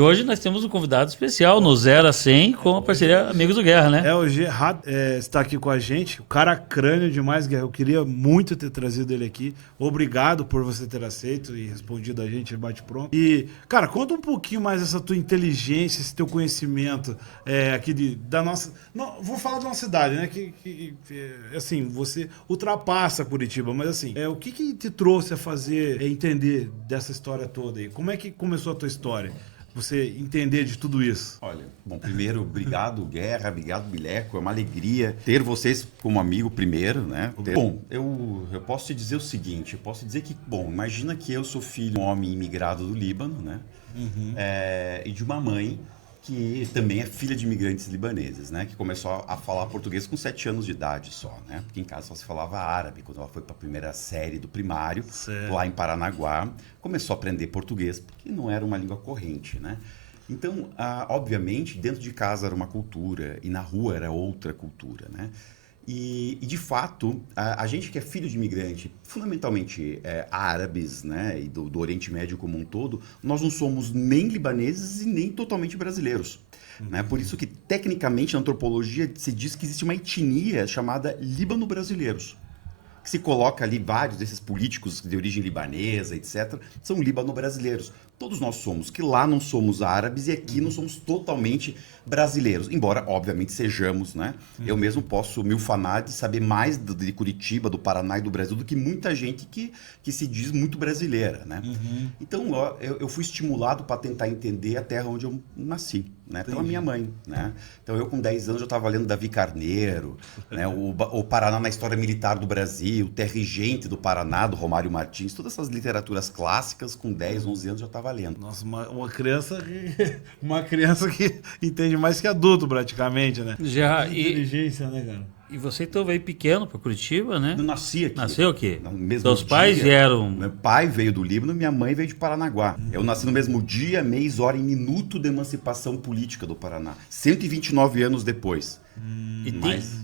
Hoje nós temos um convidado especial no 0 a 100 com a parceria Amigos do Guerra, né? O Gerard está aqui com a gente. O cara crânio demais, Guerra. Eu queria muito ter trazido ele aqui. Obrigado por você ter aceito e respondido a gente, bate-pronto. E, cara, conta um pouquinho mais dessa tua inteligência, esse teu conhecimento aqui da nossa... Não, vou falar da nossa cidade, né? Assim, você ultrapassa Curitiba, mas assim, o que te trouxe a fazer, entender dessa história toda aí? Como é que começou a tua história? Você entender de tudo isso? Olha, bom, primeiro, obrigado, Guerra, obrigado, Bileco. É uma alegria ter vocês como amigo primeiro, né? Bom, eu posso te dizer o seguinte, eu posso dizer que, bom, imagina que eu sou filho de um homem imigrado do Líbano, né? Uhum. E de uma mãe que também é filha de imigrantes libaneses, né? Que começou a falar português com 7 anos de idade só, né? Porque em casa só se falava árabe. Quando ela foi para a primeira série do primário, certo, lá em Paranaguá, começou a aprender português, porque não era uma língua corrente, né? Então, obviamente, dentro de casa era uma cultura e na rua era outra cultura, né? E de fato, a gente que é filho de imigrante, fundamentalmente árabes, né, e do Oriente Médio como um todo, nós não somos nem libaneses e nem totalmente brasileiros. Né? Por isso que, tecnicamente, na antropologia se diz que existe uma etnia chamada líbano-brasileiros. Que se coloca ali vários desses políticos de origem libanesa, etc., são líbano-brasileiros. Todos nós somos, que lá não somos árabes e aqui não somos totalmente brasileiros. Embora, obviamente, sejamos, né? Eu mesmo posso me ufanar de saber mais de Curitiba, do Paraná e do Brasil do que muita gente que se diz muito brasileira, né? Então, eu fui estimulado para tentar entender a terra onde eu nasci, né? Pela minha mãe, né? Então, eu com 10 anos, eu estava lendo Davi Carneiro, né? O Paraná na História Militar do Brasil, Terra e Gente do Paraná, do Romário Martins, todas essas literaturas clássicas, com 10, 11 anos, eu estava lendo. Nossa, uma criança que entende mais que adulto, praticamente, né? Já, inteligência, né, cara? E você então veio pequeno para Curitiba, né? Eu nasci aqui. Nasceu o quê? No mesmo Seus dia. pais vieram... Meu pai veio do Líbano, minha mãe veio de Paranaguá. Eu nasci no mesmo dia, mês, hora e minuto de emancipação política do Paraná. 129 anos depois.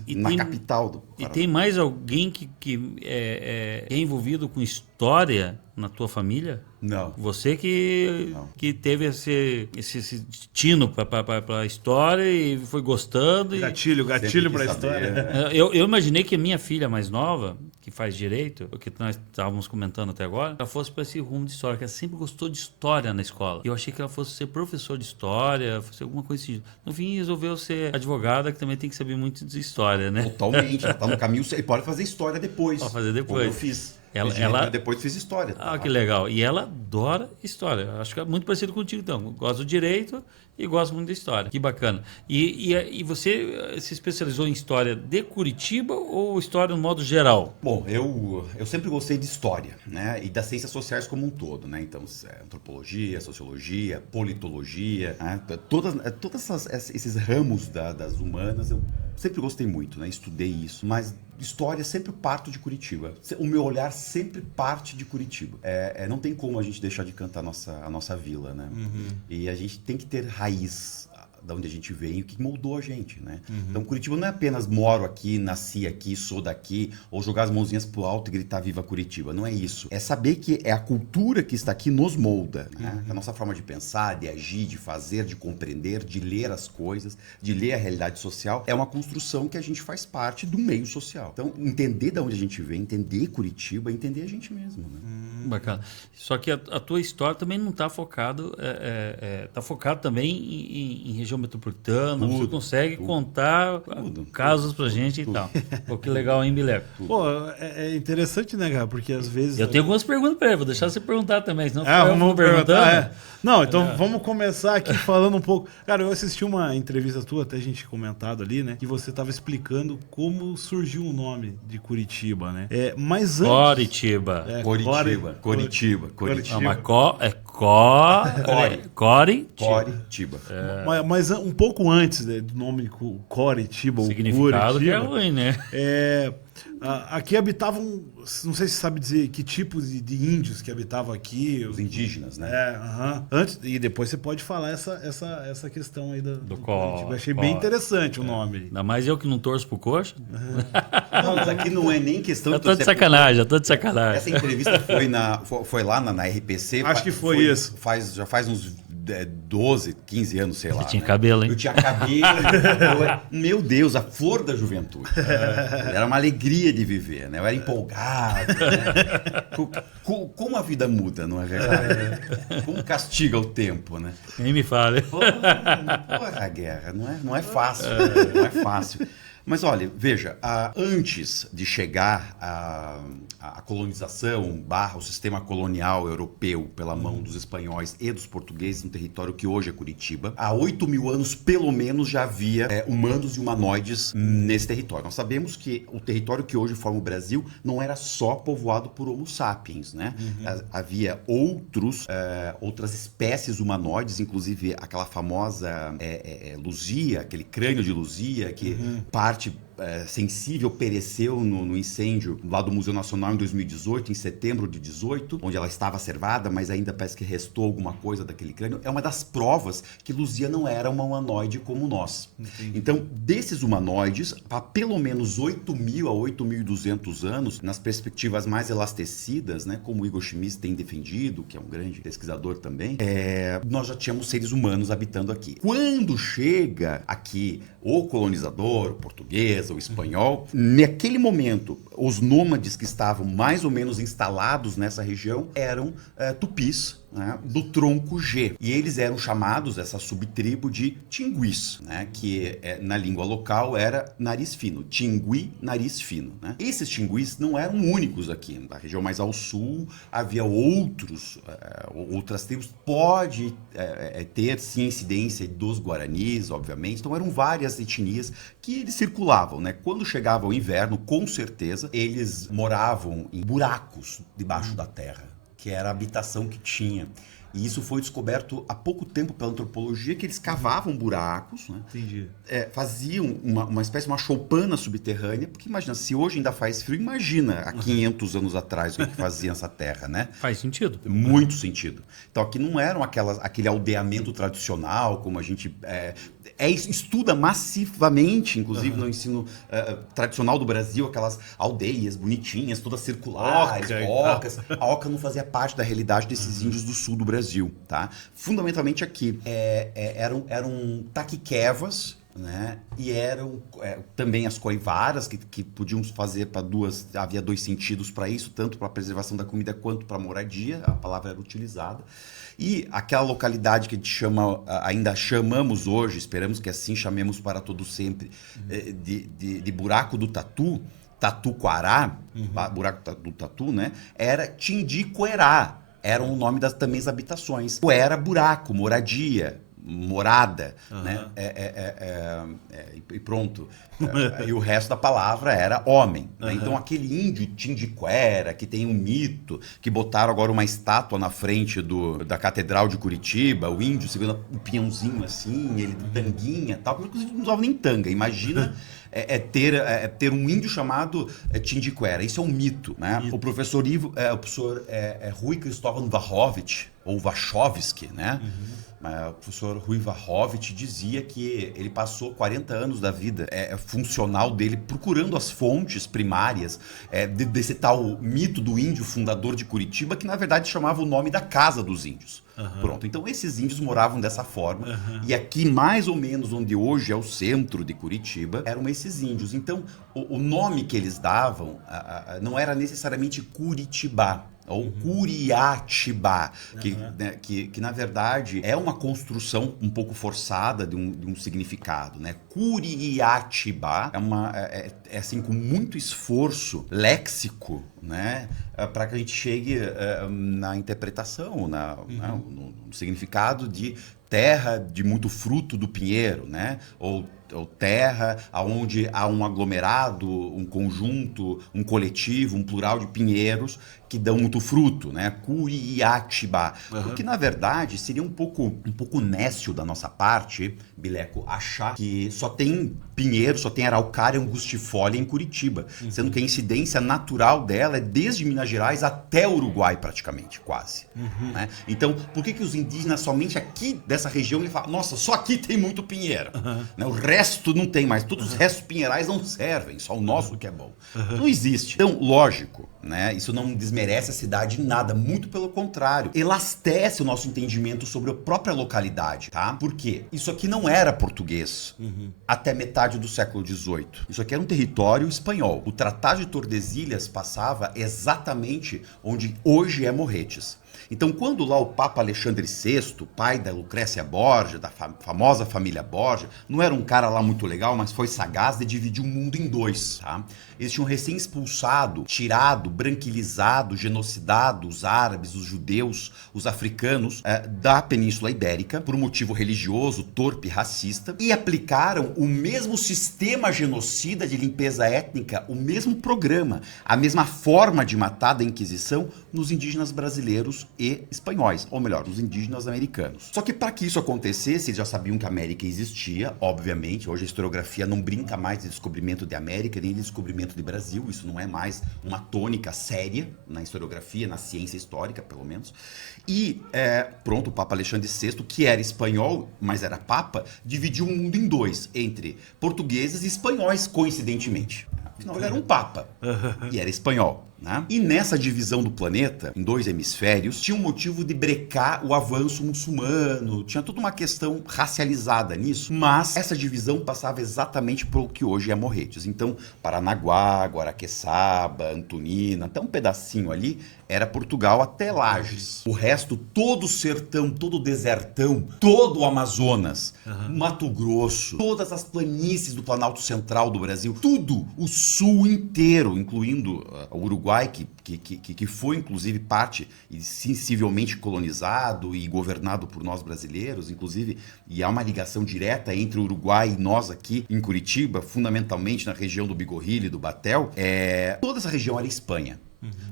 Na capital do Paraná. E tem mais alguém que é envolvido com história na tua família? Não. Você que teve esse tino para a história e foi gostando. Gatilho para a história. Eu imaginei que a minha filha mais nova, que faz direito, o que nós estávamos comentando até agora, ela fosse para esse rumo de história, que ela sempre gostou de história na escola. Eu achei que ela fosse ser professor de história, fosse alguma coisa assim. No fim, resolveu ser advogada, que também tem que saber muito de história, né? Totalmente. Ela está no caminho. E pode fazer história depois. Pode fazer depois. Como eu fiz. Depois fiz história. Ah, que legal. E ela adora história. Acho que é muito parecido contigo, então. Gosta do direito e gosta muito da história. Que bacana. E você se especializou em história de Curitiba ou história no modo geral? Bom, eu sempre gostei de história, né? E das ciências sociais como um todo, né? Então, antropologia, sociologia, politologia, né? Todos esses ramos das humanas eu sempre gostei muito, né? Estudei isso. Mas história sempre parto de Curitiba. O meu olhar sempre parte de Curitiba. Não tem como a gente deixar de cantar a nossa vila, né? E a gente tem que ter raiz da onde a gente vem e o que moldou a gente, né? Então, Curitiba não é apenas moro aqui, nasci aqui, sou daqui, ou jogar as mãozinhas pro alto e gritar viva Curitiba. Não é isso. É saber que é a cultura que está aqui nos molda, né? A nossa forma de pensar, de agir, de fazer, de compreender, de ler as coisas, de ler a realidade social, é uma construção que a gente faz parte do meio social. Então, entender de onde a gente vem, entender Curitiba, é entender a gente mesmo, né? Bacana. Só que a tua história também não está focado, está focado também em região metropolitana. Você consegue contar casos pra gente e tal. Pô, que legal, hein, Bileco? Pô, é interessante, né, cara? Porque às vezes... Eu tenho algumas perguntas pra ele, vou deixar você perguntar também, senão vamos perguntar. Não, então vamos começar aqui falando um pouco. Cara, eu assisti uma entrevista tua, até a gente comentado ali, né? Que você tava explicando como surgiu o nome de Curitiba, né? Mas antes... Coritiba. Curitiba. Coritiba. Mas um pouco antes, né, do nome Coritiba, o significado que é ruim, né? Aqui habitavam, não sei se sabe dizer que tipos de índios que habitavam aqui. Os indígenas, né? Antes, e depois você pode falar essa questão aí do Coritiba. Eu achei bem interessante o nome. Ainda mais eu que não torço pro coxa. Não, mas aqui não é nem questão de... Eu tô de sacanagem. Essa entrevista foi lá na RPC. Acho que foi isso. Já faz uns 12, 15 anos, sei lá. Você tinha cabelo, hein? Eu tinha cabelo. Meu Deus, a flor da juventude. Era uma alegria de viver, né? Eu era empolgado. Né? Como a vida muda, não é verdade? Como castiga o tempo, né? Nem me fale. Porra, a guerra, não é fácil. Não é fácil. Mas olha, veja, antes de chegar a colonização / o sistema colonial europeu pela mão dos espanhóis e dos portugueses no território que hoje é Curitiba, há 8.000 anos pelo menos já havia humanos e humanoides nesse território. Nós sabemos que o território que hoje forma o Brasil não era só povoado por Homo sapiens, né? Havia outras espécies humanoides, inclusive aquela famosa Luzia, aquele crânio de Luzia que parte sensível pereceu no incêndio lá do Museu Nacional em 2018, em setembro de 18, onde ela estava servada, mas ainda parece que restou alguma coisa daquele crânio. É uma das provas que Luzia não era uma humanoide como nós. Entendi. Então, desses humanoides, há pelo menos 8.000 a 8.200 anos, nas perspectivas mais elastecidas, né, como o Igor Schmidt tem defendido, que é um grande pesquisador também, nós já tínhamos seres humanos habitando aqui. Quando chega aqui o colonizador, o português, o espanhol, naquele momento, os nômades que estavam mais ou menos instalados nessa região eram tupis, né, do tronco G. E eles eram chamados, essa subtribo, de tinguis, né, que na língua local era nariz fino. Tingui, nariz fino. Né? Esses tinguis não eram únicos aqui. Na região mais ao sul havia outras tribos. Pode ter, sim, incidência dos guaranis, obviamente. Então eram várias etnias que eles circulavam. Né? Quando chegava o inverno, com certeza, eles moravam em buracos debaixo da terra, que era a habitação que tinha. E isso foi descoberto há pouco tempo pela antropologia, que eles cavavam buracos, né? Entendi. Faziam uma espécie de uma choupana subterrânea, porque imagina, se hoje ainda faz frio, imagina há 500 anos atrás o que fazia essa terra, né? Faz sentido. Muito sentido. Então aqui não eram aquele aldeamento tradicional, como a gente estuda massivamente, inclusive no ensino tradicional do Brasil, aquelas aldeias bonitinhas, todas circulares, ocas. A oca não fazia parte da realidade desses índios do sul do Brasil, tá? Fundamentalmente aqui eram taquiquevas, né? E eram também as coivaras, que podiam fazer havia dois sentidos para isso, tanto para a preservação da comida quanto para a moradia, a palavra era utilizada. E aquela localidade que a gente ainda chamamos hoje, esperamos que assim chamemos para todo sempre, de Buraco do Tatu, Tatuquará, Buraco do Tatu, né? Era Tindicoerá, era o nome também das habitações. Era buraco, moradia, morada, né? E pronto. E o resto da palavra era homem. Né? Então aquele índio Tindiquera, que tem um mito, que botaram agora uma estátua na frente da Catedral de Curitiba, o índio segurando um pinhãozinho assim, ele de tanguinha e tal, porque não usava nem tanga. Imagina ter um índio chamado Tindiquera. Isso é um mito. Né? O professor Rui Cristóvão Wachowicz, ou Wachowski, né? O professor Rui Wachowicz dizia que ele passou 40 anos da vida funcional dele procurando as fontes primárias desse tal mito do índio fundador de Curitiba, que na verdade chamava o nome da casa dos índios. Pronto, então esses índios moravam dessa forma, e aqui mais ou menos onde hoje é o centro de Curitiba, eram esses índios. Então o nome que eles davam não era necessariamente Curitibá, ou Curiatibá, que na verdade é uma construção um pouco forçada de um significado, né? Curiatibá é assim, com muito esforço léxico, né? Para que a gente chegue na interpretação, no significado de terra de muito fruto do pinheiro, né? Ou terra onde há um aglomerado, um conjunto, um coletivo, um plural de pinheiros que dão muito fruto, né? Curiatibá. Porque, na verdade, seria um pouco nécio da nossa parte, Bileco, achar que só tem pinheiro, só tem araucária angustifolia em Curitiba, sendo que a incidência natural dela é desde Minas Gerais até o Uruguai praticamente, quase. Né? Então, por que os indígenas somente aqui dessa região ele fala, nossa, só aqui tem muito pinheiro, né? O resto não tem mais, todos os restos pinheirais não servem, só o nosso que é bom. Não existe. Então, lógico, né? Isso não desmerece a cidade em nada, muito pelo contrário, elastece o nosso entendimento sobre a própria localidade, tá? Por quê? Isso aqui não era português até metade do século XVIII. Isso aqui era um território espanhol. O Tratado de Tordesilhas passava exatamente onde hoje é Morretes. Então, quando lá o Papa Alexandre VI, pai da Lucrécia Borgia, da famosa família Borgia, não era um cara lá muito legal, mas foi sagaz de dividir o mundo em dois, tá? Eles tinham recém-expulsado, tirado, branquilizado, genocidado os árabes, os judeus, os africanos da Península Ibérica por um motivo religioso, torpe, racista, e aplicaram o mesmo sistema genocida de limpeza étnica, o mesmo programa, a mesma forma de matar da Inquisição nos indígenas brasileiros e espanhóis, ou melhor, nos indígenas americanos. Só que para que isso acontecesse, eles já sabiam que a América existia, obviamente. Hoje a historiografia não brinca mais de descobrimento de América, nem de descobrimento de Brasil. Isso não é mais uma tônica séria na historiografia, na ciência histórica, pelo menos. E, pronto, o Papa Alexandre VI, que era espanhol, mas era papa, dividiu o mundo em dois, entre portugueses e espanhóis, coincidentemente. Afinal, ele era um papa e era espanhol. Né? E nessa divisão do planeta, em dois hemisférios, tinha um motivo de brecar o avanço muçulmano, tinha toda uma questão racializada nisso, mas essa divisão passava exatamente pelo que hoje é Morretes. Então, Paranaguá, Guaraqueçaba, Antonina, até um pedacinho ali, era Portugal até Lages. O resto, todo o sertão, todo o desertão, todo o Amazonas, Mato Grosso, todas as planícies do Planalto Central do Brasil, tudo, o sul inteiro, incluindo o Uruguai, que foi inclusive parte e sensivelmente colonizado e governado por nós brasileiros, inclusive, e há uma ligação direta entre o Uruguai e nós aqui em Curitiba, fundamentalmente na região do Bigorrilho e do Batel, toda essa região era Espanha.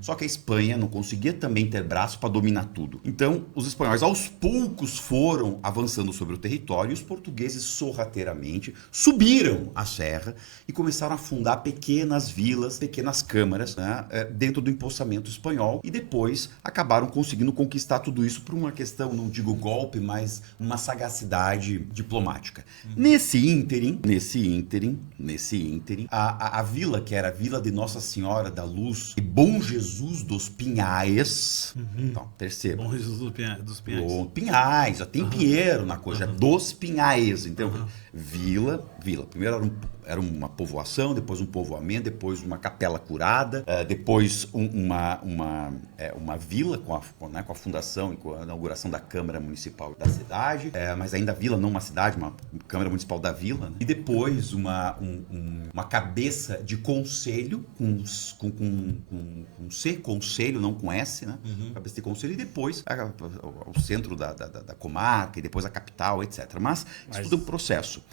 Só que a Espanha não conseguia também ter braço para dominar tudo. Então, os espanhóis aos poucos foram avançando sobre o território e os portugueses sorrateiramente subiram a serra e começaram a fundar pequenas vilas, pequenas câmaras, né, dentro do empossamento espanhol, e depois acabaram conseguindo conquistar tudo isso por uma questão, não digo golpe, mas uma sagacidade diplomática. Nesse ínterim, a vila, que era a Vila de Nossa Senhora da Luz e Bom Jesus dos Pinhais. Então, terceiro. Bom Jesus dos Pinhais. Bom, Pinhais, já tem Pinheiro na coisa, dos Pinhais. Então, vila. Primeiro era uma povoação, depois um povoamento, depois uma capela curada, depois uma vila com a fundação e com a inauguração da Câmara Municipal da cidade, mas ainda vila, não uma cidade, uma Câmara Municipal da Vila, né? E depois uma cabeça de conselho, com C, conselho, não com S, né? Cabeça de conselho, e depois o centro da comarca, e depois a capital, etc. Mas isso tudo é um processo.